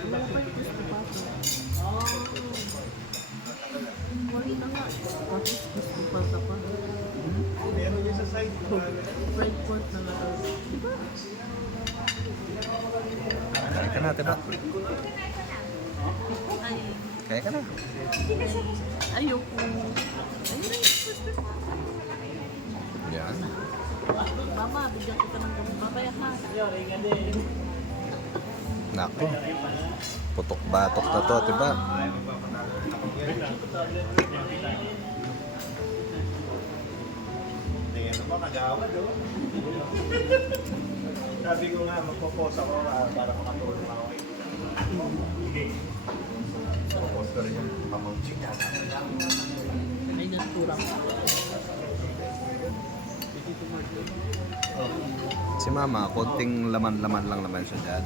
Wala pa yung gusto pa ito. Wala na nga. Tapos gusto pa ito pa. Meron yung sa side. Fried pork na nga. Diba? Kaya ka na, diba? Ay, Kaya ka na. ayoko. Ayun. Yan. Mama, bigyan kita ng gamot. Mamaya ha. Nako. Putok-batok na to, diba? Tingnan mo, nag-aawad oh. Sabi ko nga, magpo-pause ako para makatulong ako kay Sige. Pause ko rin yung pamangching niya. Ay, naturang. Si mama, konting laman-laman lang naman siya dyan.